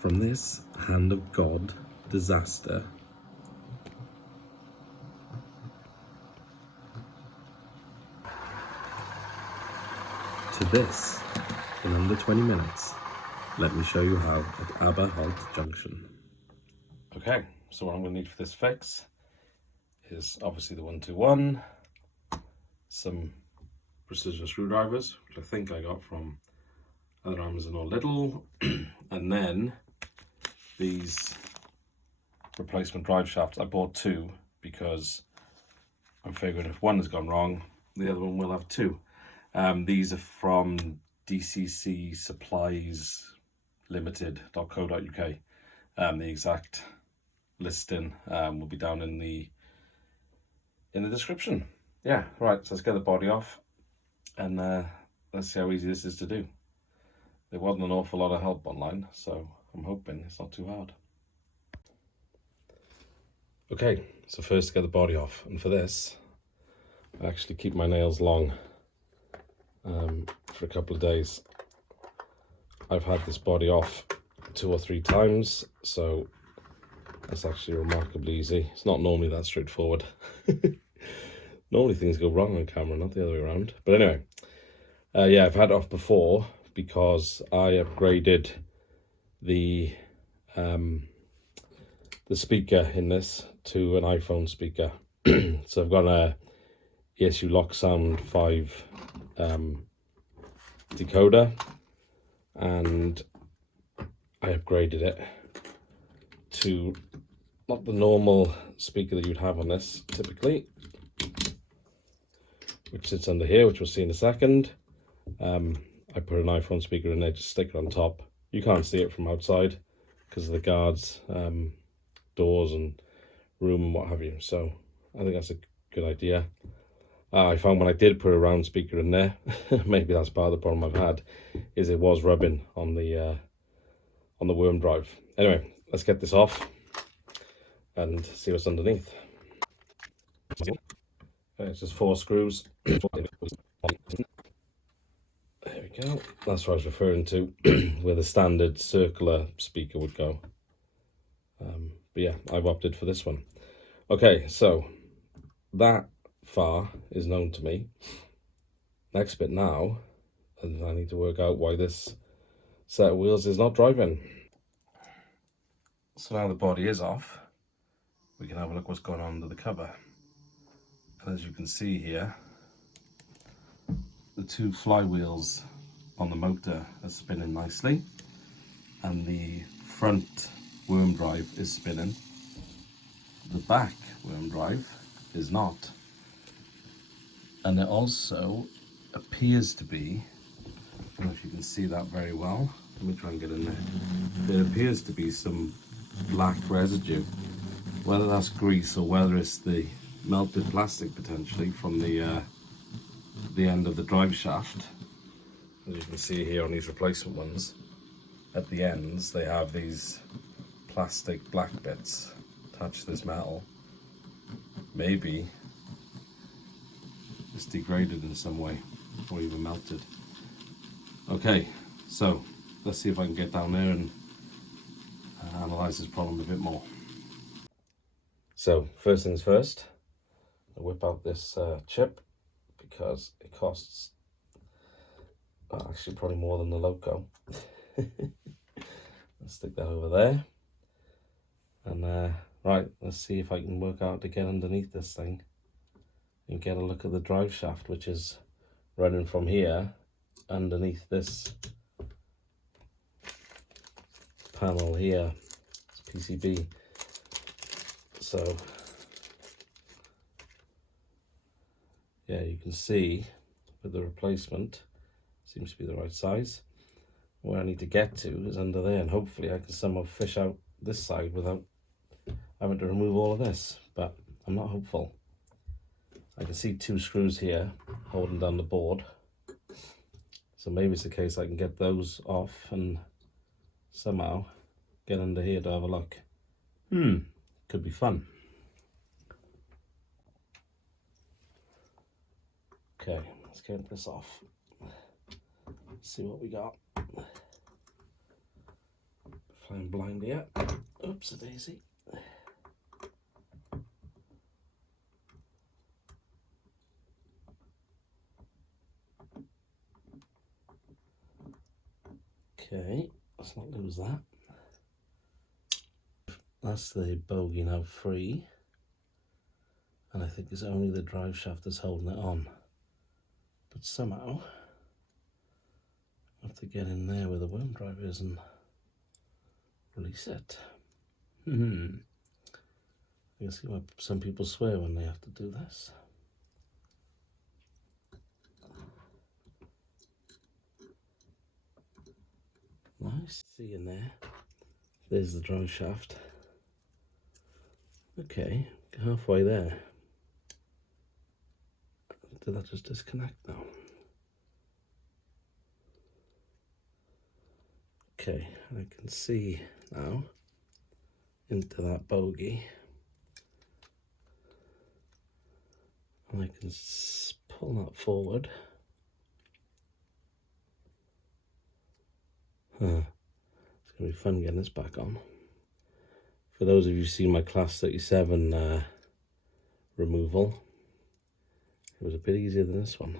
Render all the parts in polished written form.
From this hand of God disaster to this in under 20 minutes, let me show you how at Aberholt Junction. Okay, so what I'm going to need for this fix is obviously the 121, some precision screwdrivers, which I think I got from either Amazon or Lidl, and then these replacement drive shafts. I bought two because I'm figuring if one has gone wrong, the other one will have two. These are from DCC Supplies Limited.co.uk. The exact listing will be down in the description. Yeah, right, so let's get the body off and let's see how easy this is to do. There wasn't an awful lot of help online, so I'm hoping it's not too hard. Okay, so first to get the body off, and for this I actually keep my nails long for a couple of days. I've had this body off 2 or 3 times, so that's actually remarkably easy. It's not normally that straightforward. Normally things go wrong on camera, not the other way around. But anyway, yeah, I've had it off before because I upgraded the speaker in this to an iPhone speaker. So I've got a ESU Lock Sound 5 decoder, and I upgraded it to not the normal speaker that you'd have on this typically, which sits under here, which we'll see in a second. I put an iPhone speaker in there, just stick it on top. You can't see it from outside because of the guards, doors and room and what have you. So I think that's a good idea. I found when I did put a round speaker in there, maybe that's part of the problem I've had, is it was rubbing on the worm drive. Anyway, let's get this off and see what's underneath. It's just 4 screws. There we go. That's what I was referring to, where the standard circular speaker would go. But yeah, I've opted for this one. Okay, so that far is known to me. Next bit now, and I need to work out why this set of wheels is not driving. So now the body is off, we can have a look what's going on under the cover. And as you can see here, the 2 flywheels on the motor are spinning nicely, and the front worm drive is spinning. The back worm drive is not. And it also appears to be, I don't know if you can see that very well, let me try and get in there. There appears to be some black residue, whether that's grease or whether it's the melted plastic potentially from the end of the drive shaft. As you can see here on these replacement ones, at the ends they have these plastic black bits attached to this metal. Maybe it's degraded in some way or even melted. Okay, so let's see if I can get down there and analyze this problem a bit more. So first things first, I whip out this chip because it costs actually probably more than the loco. Let's stick that over there, and right, let's see if I can work out to get underneath this thing and get a look at the drive shaft, which is running from here underneath this panel here. It's PCB. So yeah, you can see with the replacement, seems to be the right size. Where I need to get to is under there, and hopefully I can somehow fish out this side without having to remove all of this, but I'm not hopeful. I can see 2 screws here holding down the board, so maybe it's the case I can get those off and somehow get under here to have a look. Could be fun. Okay, let's get this off. Let's see what we got. try and blind it. Oops, a daisy. Okay, let's not lose that. That's the bogie now free. And I think it's only the drive shaft that's holding it on. But somehow, I have to get in there where the worm drive is and release it. You can see why some people swear when they have to do this. Nice. See in there. There's the drive shaft. Okay, halfway there. Did that just disconnect now? Okay, I can see now into that bogie. And I can pull that forward. It's going to be fun getting this back on. For those of you who've seen my class 37 removal, it was a bit easier than this one.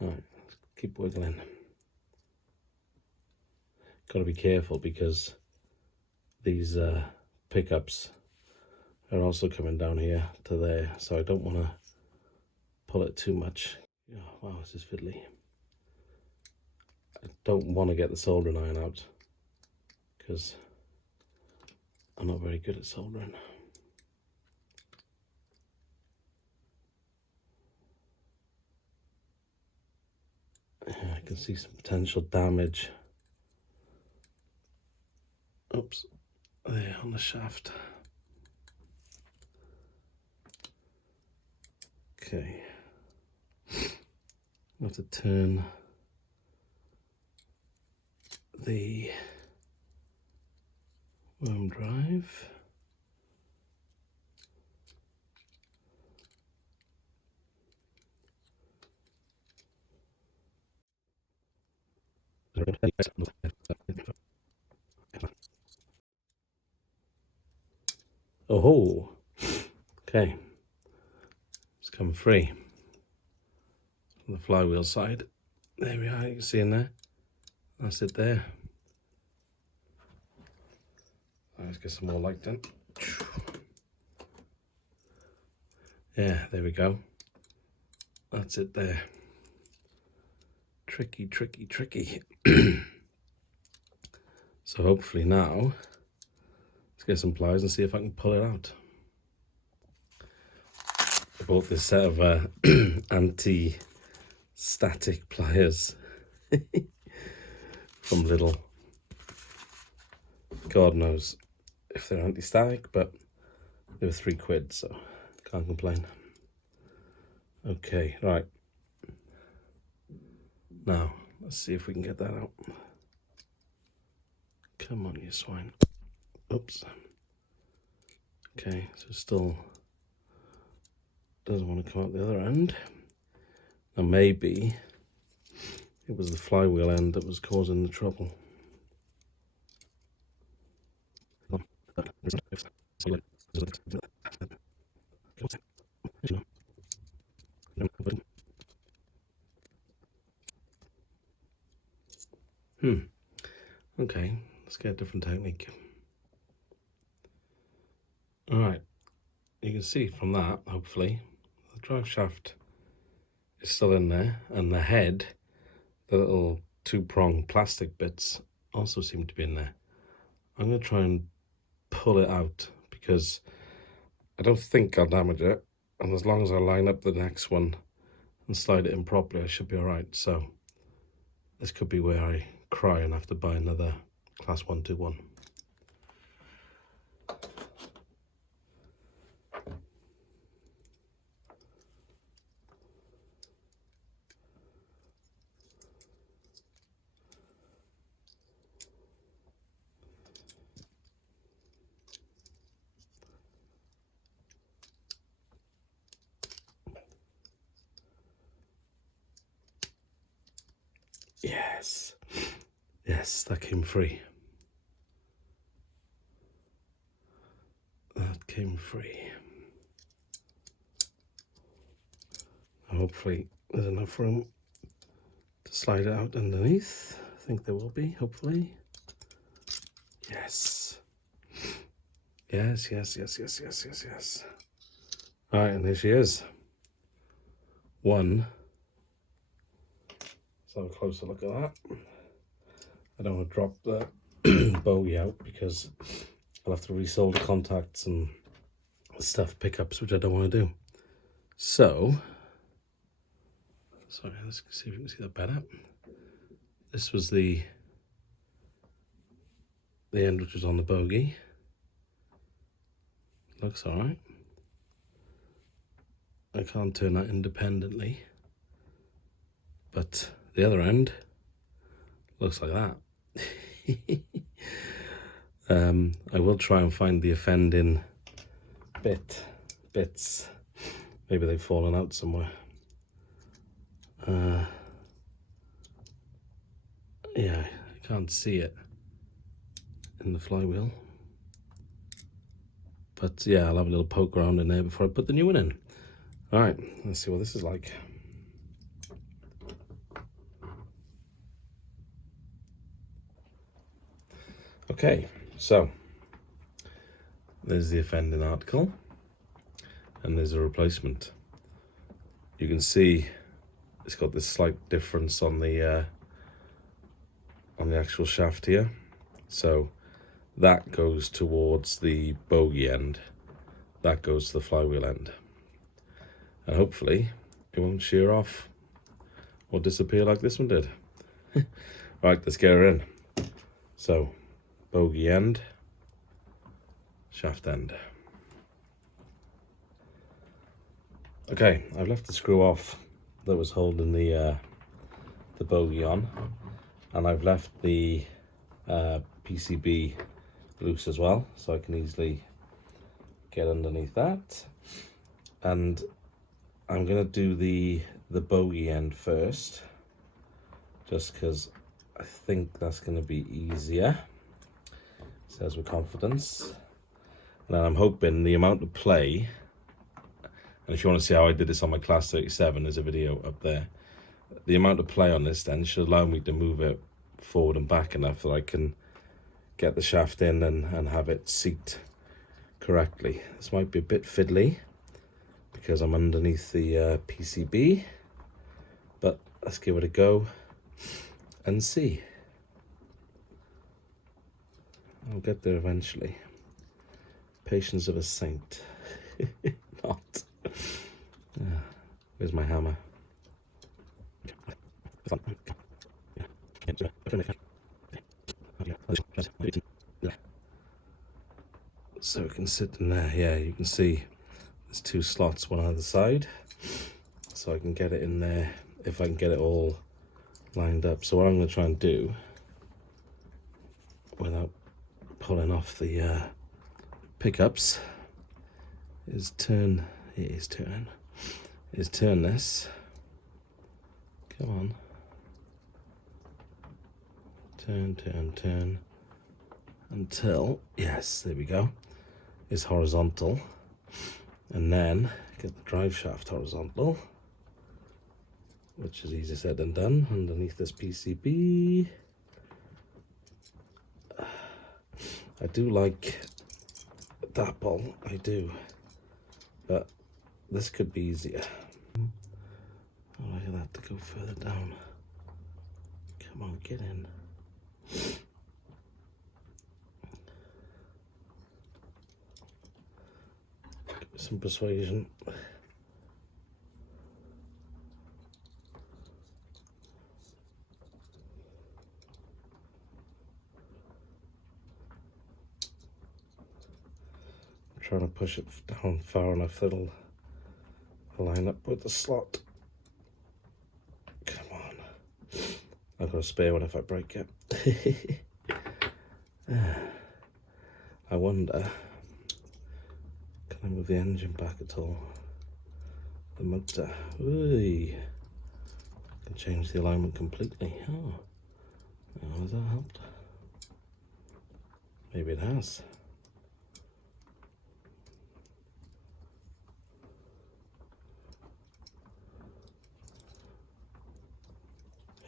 Alright, let's keep wiggling. Got to be careful because these pickups are also coming down here to there, so I don't want to pull it too much. Oh, wow, this is fiddly. I don't want to get the soldering iron out because I'm not very good at soldering. Yeah, I can see some potential damage. Oops, there on the shaft. Okay, I have to turn the worm drive. Oh, okay, it's come free from the flywheel side. There we are, you can see in there. That's it there. Let's get some more light done. Yeah, there we go. That's it there. Tricky, tricky, tricky. So hopefully now, let's get some pliers and see if I can pull it out. I bought this set of anti-static pliers from Lidl. God knows if they're anti-static, but they were £3, so can't complain. Okay, right. Now, let's see if we can get that out. Come on, you swine. Oops. Okay, so still doesn't want to come out the other end. Now maybe it was the flywheel end that was causing the trouble. Okay, let's get a different technique. Alright, you can see from that, hopefully, the drive shaft is still in there, and the head, the little two-prong plastic bits, also seem to be in there. I'm going to try and pull it out because I don't think I'll damage it, and as long as I line up the next one and slide it in properly, I should be alright. So this could be where I cry and have to buy another class 121. Yes. Yes, that came free. That came free. Hopefully there's enough room to slide it out underneath. I think there will be, hopefully. Yes. Yes, yes, yes, yes, yes, yes, yes. All right, and there she is. One. Let's have a closer look at that. I don't want to drop the bogie out because I'll have to resolder contacts and stuff pickups, which I don't want to do. So, sorry, let's see if we can see that better. This was the end which was on the bogie. Looks all right. I can't turn that independently, but the other end looks like that. I will try and find the offending bits. Maybe they've fallen out somewhere. Yeah, I can't see it in the flywheel. But yeah, I'll have a little poke around in there before I put the new one in. All right, let's see what this is like. Okay, so there's the offending article and there's a replacement. You can see it's got this slight difference on the actual shaft here. So that goes towards the bogie end, that goes to the flywheel end. And hopefully it won't shear off or disappear like this one did. Right, let's get her in. So, bogie end, shaft end. Okay, I've left the screw off that was holding the bogie on, and I've left the PCB loose as well, so I can easily get underneath that. And I'm gonna do the bogie end first, just because I think that's gonna be easier. Says with confidence. And I'm hoping the amount of play, and if you want to see how I did this on my Class 37, there's a video up there. The amount of play on this then should allow me to move it forward and back enough that I can get the shaft in and have it seat correctly. This might be a bit fiddly because I'm underneath the PCB, but let's give it a go and see. I'll get there eventually. Patience of a saint. Not. Where's my hammer? So it can sit in there. Yeah, you can see there's two slots, one on either side. So I can get it in there if I can get it all lined up. So what I'm going to try and do, without pulling off the pickups, is turn this. Come on. Turn until, yes, there we go, is horizontal, and then get the drive shaft horizontal, which is easier said than done, underneath this PCB. I do like Dapol, I do, but this could be easier. Oh, I'll have to go further down. Come on, get in. Some persuasion. I'm trying to push it down far enough that it'll line up with the slot. Come on. I've got a spare one if I break it. I wonder, can I move the engine back at all? The motor. Ooh. I can change the alignment completely. Oh, Oh, has that helped? Maybe it has.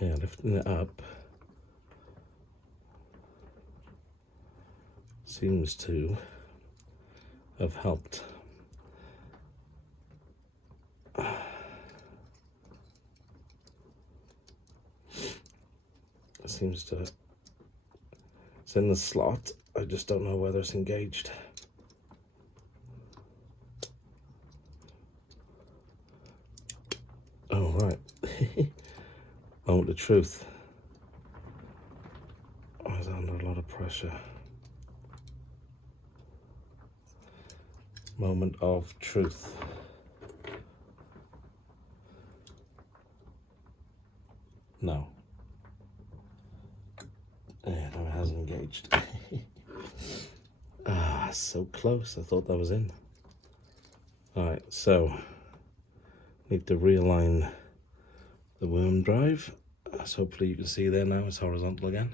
Yeah, lifting it up seems to have helped. It seems to, it's in the slot, I just don't know whether it's engaged. Oh, right. Moment of truth. I was under a lot of pressure. Moment of truth. No. Yeah, no, it hasn't engaged. Ah, so close. I thought that was in. Alright, so need to realign the worm drive. So hopefully you can see there now it's horizontal again.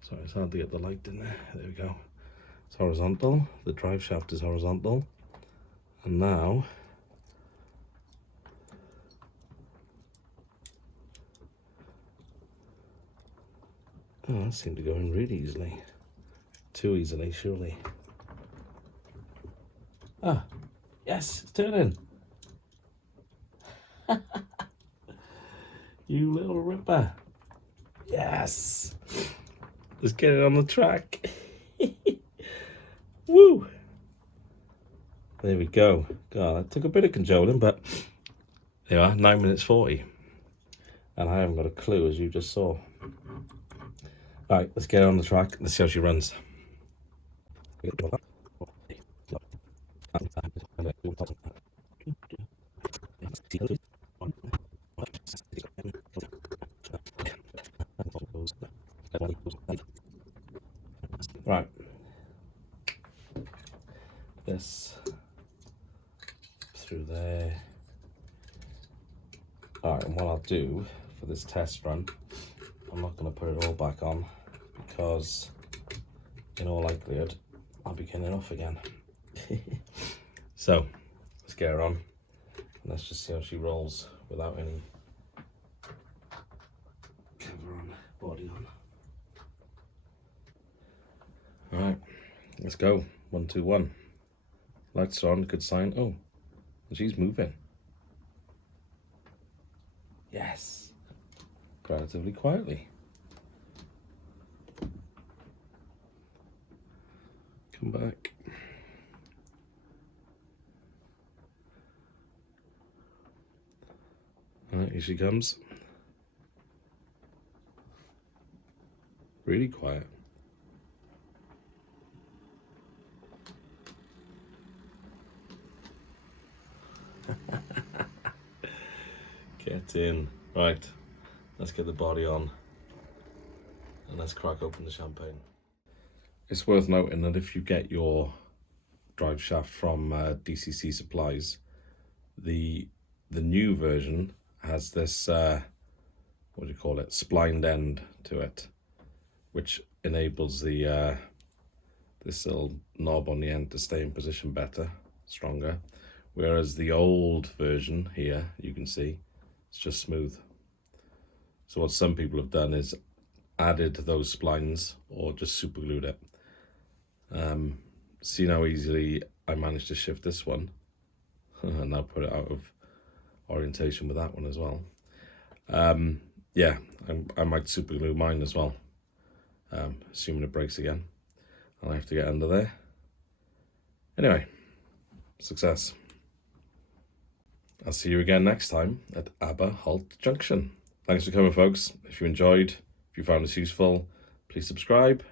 Sorry, it's hard to get the light in there. There we go. It's horizontal. The drive shaft is horizontal. And now oh, that seemed to go in really easily. Too easily, surely. Ah, yes, it's turning. You little ripper. Yes. Let's get it on the track. Woo. There we go. God, that took a bit of cajoling, but there you are, 9 minutes 40. And I haven't got a clue, as you just saw. Right, let's get her on the track. Let's see how she runs. Right. This through there. Alright, and what I'll do for this test run, I'm not going to put it all back on because in all likelihood I'll be getting off again. So let's get her on and let's just see how she rolls without any cover on, body on. Alright, let's go. 1, 2, 1. Lights are on, good sign. Oh, she's moving. Yes, relatively quietly. Come back. Alright, here she comes. Really quiet. Get in. Right, let's get the body on and let's crack open the champagne. It's worth noting that if you get your drive shaft from DCC Supplies, the new version has this, what do you call it, splined end to it, which enables the this little knob on the end to stay in position better, stronger, whereas the old version here, you can see, it's just smooth. So what some people have done is added those splines or just super glued it. See how easily I managed to shift this one and now put it out of orientation with that one as well. Yeah, I might super glue mine as well, assuming it breaks again. I'll have to get under there. Anyway, success. I'll see you again next time at Halt Junction. Thanks for coming, folks. If you enjoyed, if you found this useful, please subscribe.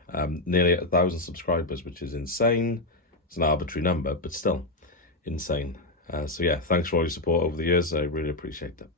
Nearly 1,000 subscribers, which is insane. It's an arbitrary number, but still insane. So yeah, thanks for all your support over the years. I really appreciate that.